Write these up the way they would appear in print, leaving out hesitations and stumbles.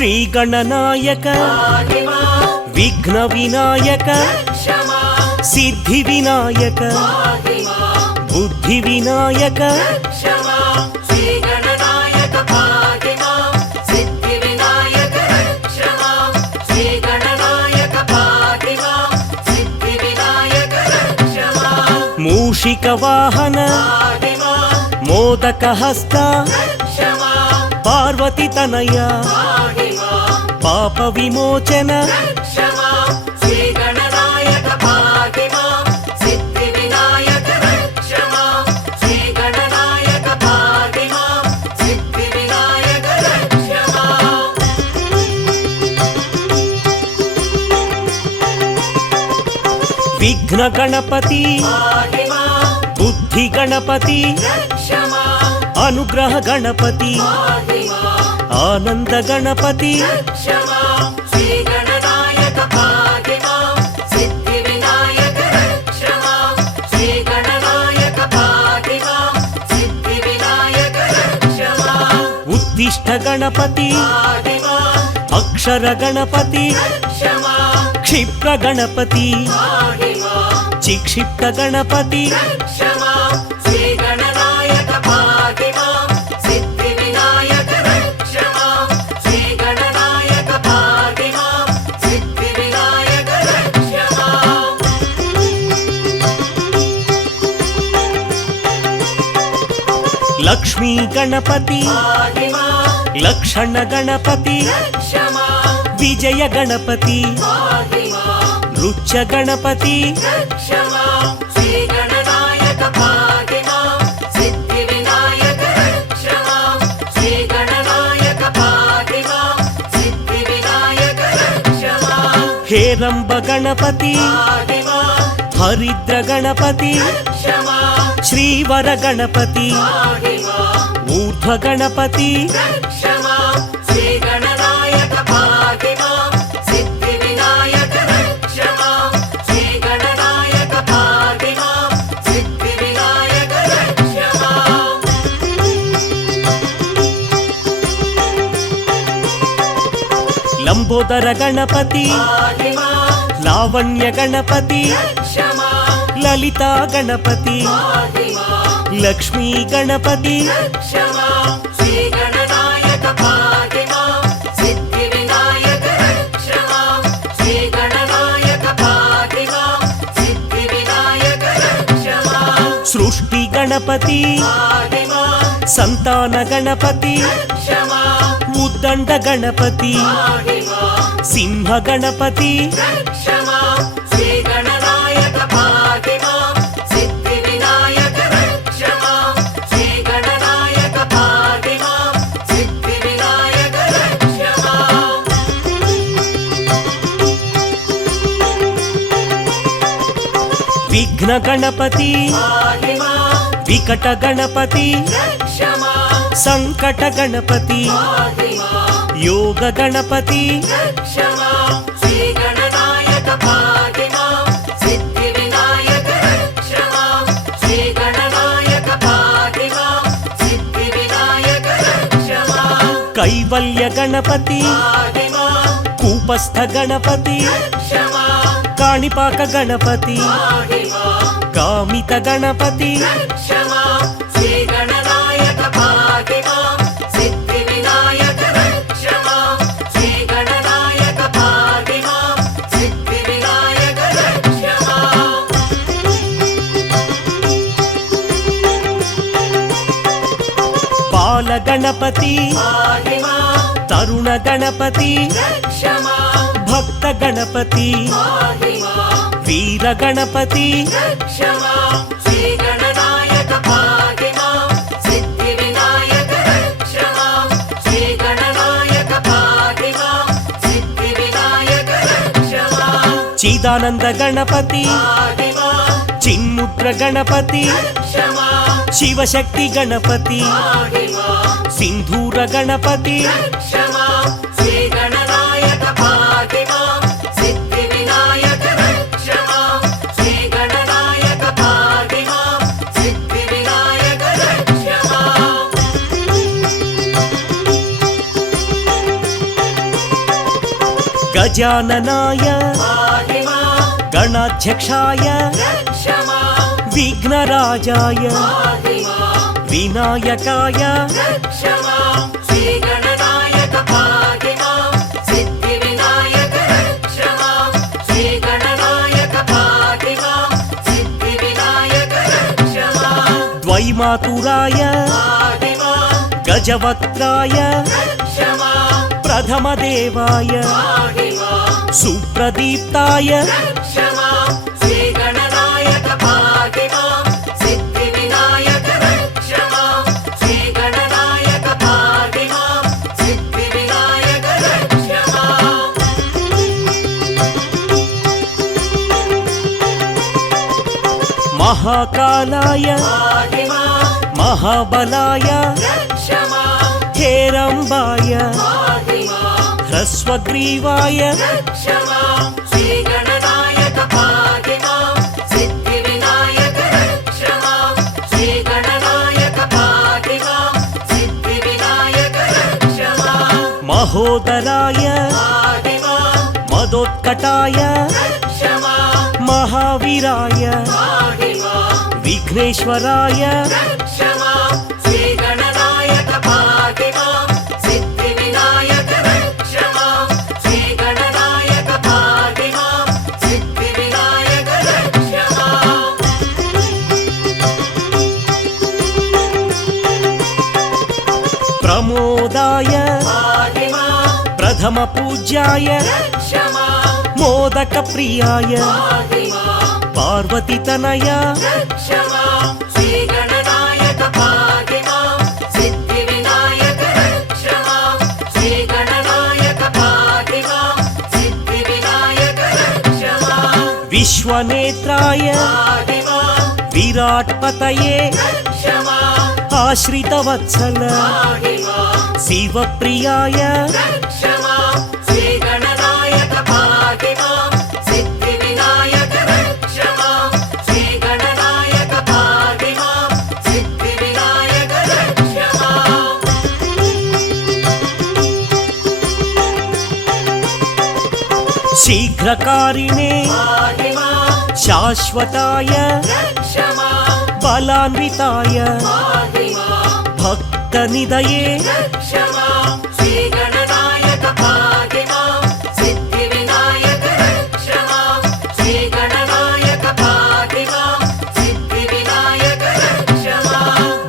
శ్రీ గణనాయక విఘ్న వినాయక సిద్ధి వినాయక బుద్ధి వినాయక మూషిక వాహన మోదక హస్త పార్వతి తనయ పాప విమోచన విఘ్న గణపతి బుద్ధి గణపతి అనుగ్రహ గణపతి ఆనంద గణపతి ఉద్దిష్ట గణపతి అక్షర గణపతి క్షిప్ర గణపతి చిక్షిప్త గణపతి లక్ష్మీ గణపతి లక్షణ గణపతి విజయ గణపతి నృత్య గణపతి హేరంబ గణపతి హరిద్ర గణపతి శ్రీవర గణపతి ఊర్ధ్వ గణపతి లంబోదర గణపతి లావణ్య గణపతి లలితా గణపతి లక్ష్మీ గణపతి సృష్టి గణపతి సంతాన గణపతి ఉద్దండ గణపతి సింహ గణపతి విఘ్న గణపతి వికట గణపతి సంకట గణపతి యోగ గణపతి కైవల్య గణపతి కూపస్థ గణపతి కాణిపాక గణపతి కామిత గణపతి బాల గణపతి తరుణ గణపతి భక్త గణపతి వీర గణపతి చిదానంద గణపతి చిన్ముద్ర గణపతి శివశక్తి గణపతి సింధూర గణపతి गजाननाय गणाध्यक्षाय विघ्नराजाय विनायकाय द्वैमातुराय गजवक्त्राय प्रथमदेवाय सुप्रदीप्ताय महाकालाय महाबलाय हेरम्बाय ह्रस्वग्रीवाय महोदराय मदोत्कटाय महावीराय विघ्नेश्वराय प्रमोदाय प्रथमपूज्याय मोदकप्रियाय पार्वतीतनय विश्वनेत्राय विराट्पतये आश्रितवत्सल शिवप्रियाय शीघ्रकारिणे शाश्वताय बलान्विताय भक्तनिधये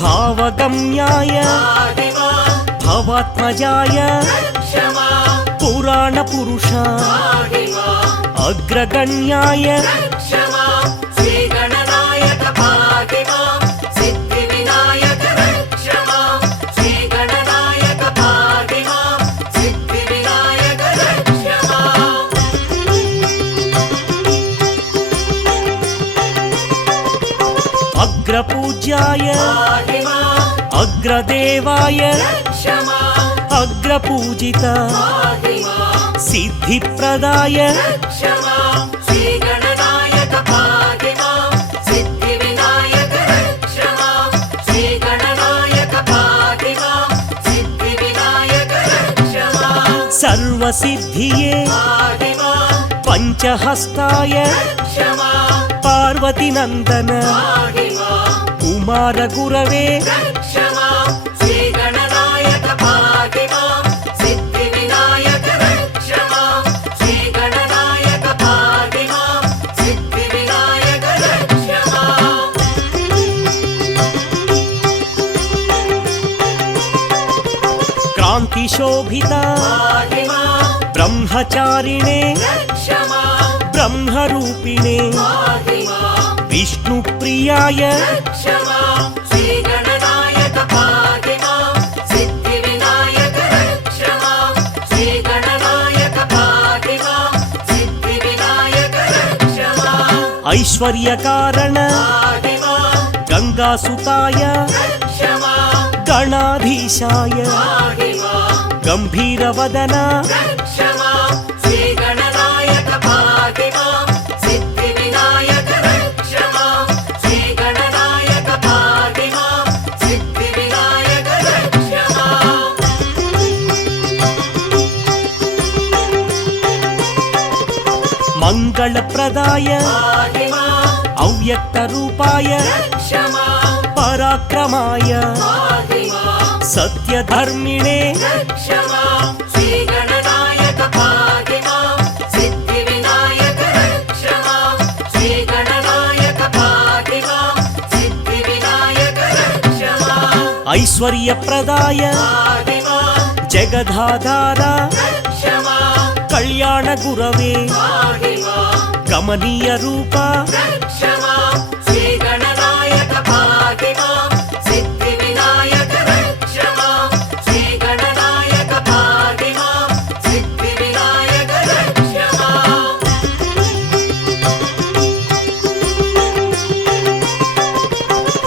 भावगम्याय भवात्मजाय पुराणपुरुष अग्रगण्याय अग्रपूज्याय अग्रदेवाय अग्रपूजित सिद्धिप्रदाय सर्वसिद्धिये पंचहस्ताय पार्वतीनंदन कुमारगुरवे क्रांतिशोभिता ब्रह्मचारिणे ब्रह्मरूपिणे विष्णुप्रियाय ऐश्वर्यकारण गंगासुताय गणाधीशाय गंभीरवदना మంగళప్రదాయ అవ్యక్తరూపాయ పరాక్రమాయ సత్యధర్మిణే ఐశ్వర్యప్రదాయ జగదాధార కళ్యాణ గురవే గమనీయ రూప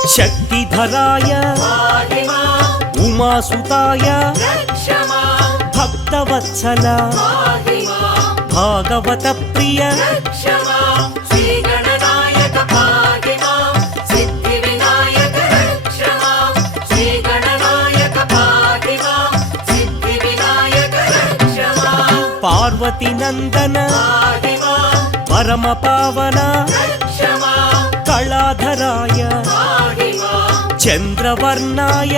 శక్తిధరాయ ఉమాసుతాయ భక్తవత్సల భాగవత ప్రియ పార్వతి నందన పరమ పావన కళాధరాయ చంద్రవర్ణాయ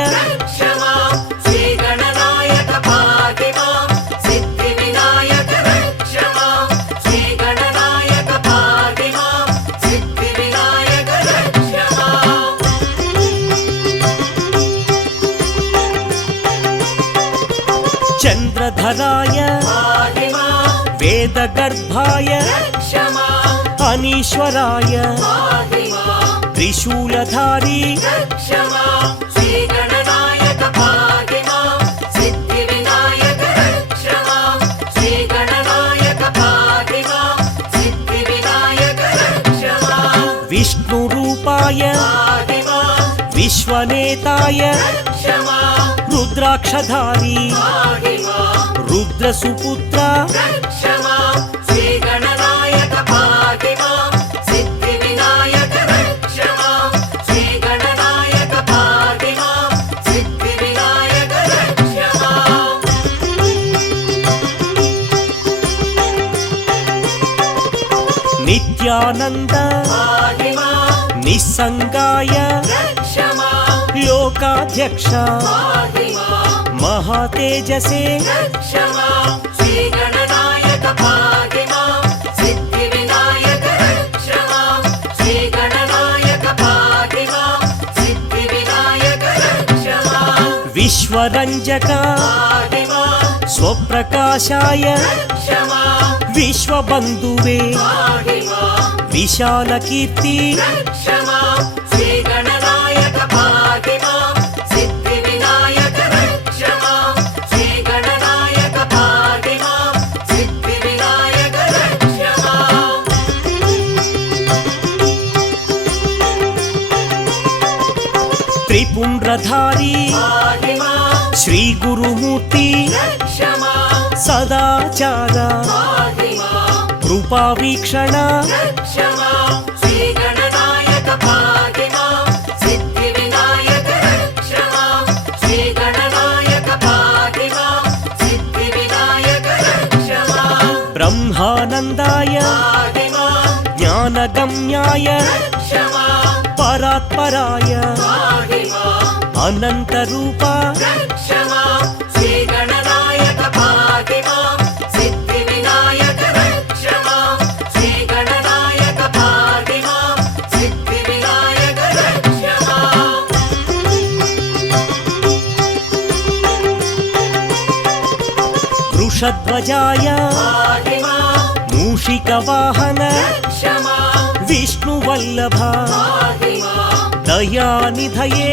చంద్రధరాయ వేదగర్భాయ అనీశ్వరాయ త్రిశూలధారీ విష్ణురూపాయ విశ్వనేతాయ రుద్రాక్షధారీ రుద్రసుపుత్ర నిత్యానంద నిస్సంగాయ లోకాధ్యక్ష మహాతేజసే విశ్వరంజక స్వప్రకాశాయ విశ్వబంధువే విశాల కీర్తి త్రిపుండ్రధారీ శ్రీ గురుమూర్తి సదాచార కృపావీక్షణ బ్రహ్మానందాయ జ్ఞానగమ్యాయ పరాత్పరాయ అనంతరూప వృషధ్వజాయ మూషికవాహన విష్ణువల్లభ దయానిధయే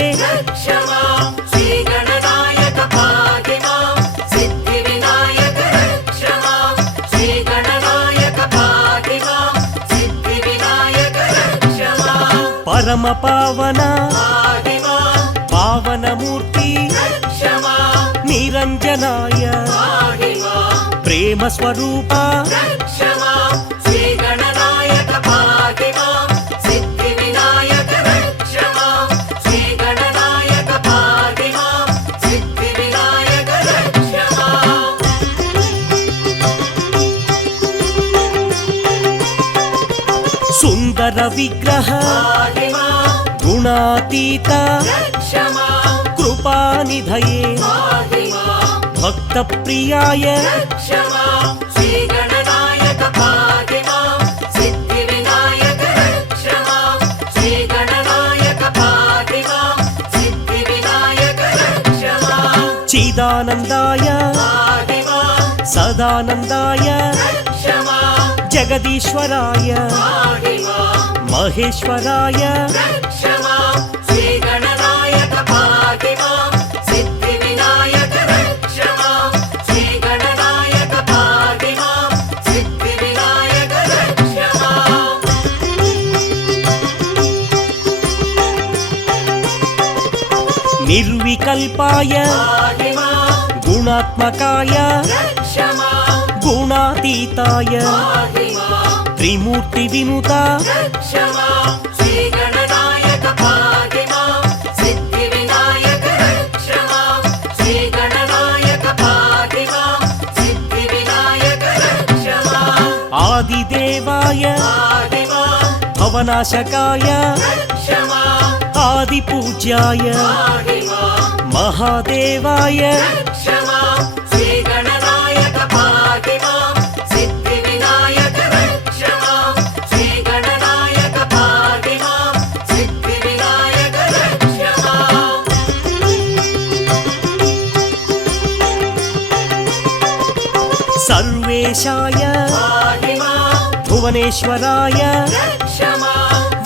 పరమ పావన పావనమూర్తి నిరంజనాయ ప్రేమ స్వరూప సుందర విగ్రహ గుణాతీత కృపానిధయే భక్త ప్రియాయ చిదానందాయ సదానందాయ జగదీశ్వరాయ మహేశ్వరాయ నిర్వికల్పాయ గుణాత్మకాయ గుణాతీతాయ త్రిమూర్తి వినుత ఆదిదేవాయ భవనాశకాయ ఆదిపూజ్యాయ మహాదేవాయ సర్వేశాయ భువనేశ్వరాయ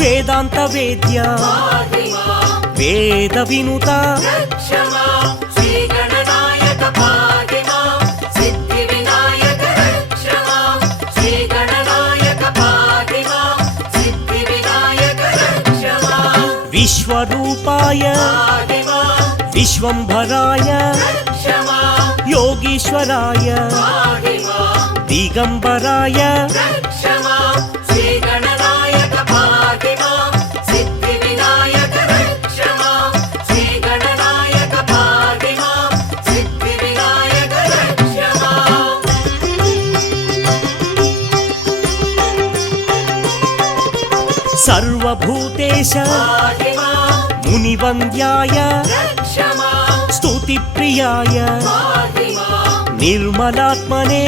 వేదాంత వేద్య వేద వినుత విశ్వరూపాయ విశ్వంభరాయ యోగీశ్వరాయ దిగంబరాయ సర్వభూతేశ మునివంద్యాయ స్తుతిప్రియాయ నిర్మలాత్మనే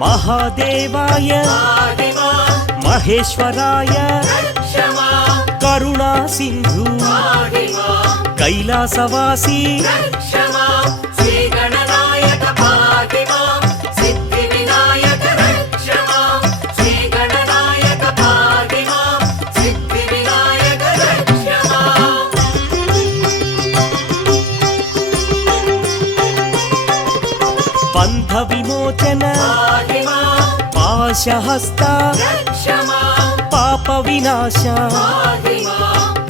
మహాదేవాయ మహేశ్వరాయ కరుణా సింధు కైలాసవాసి బంధ విమోచన పాశహస్త పాప వినాశ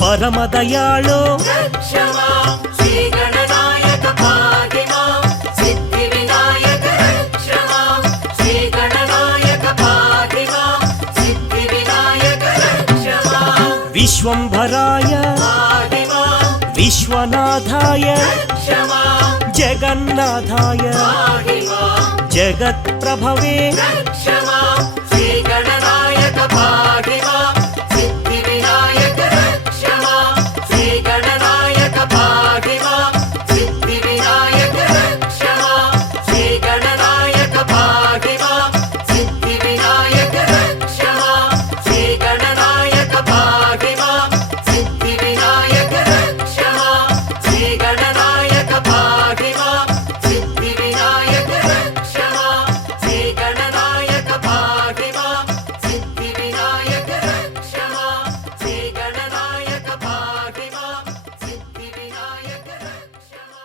పరమ దయాళో విశ్వంభరాయ విశ్వనాథాయ జగన్నాథాయ జగత్ప్రభవే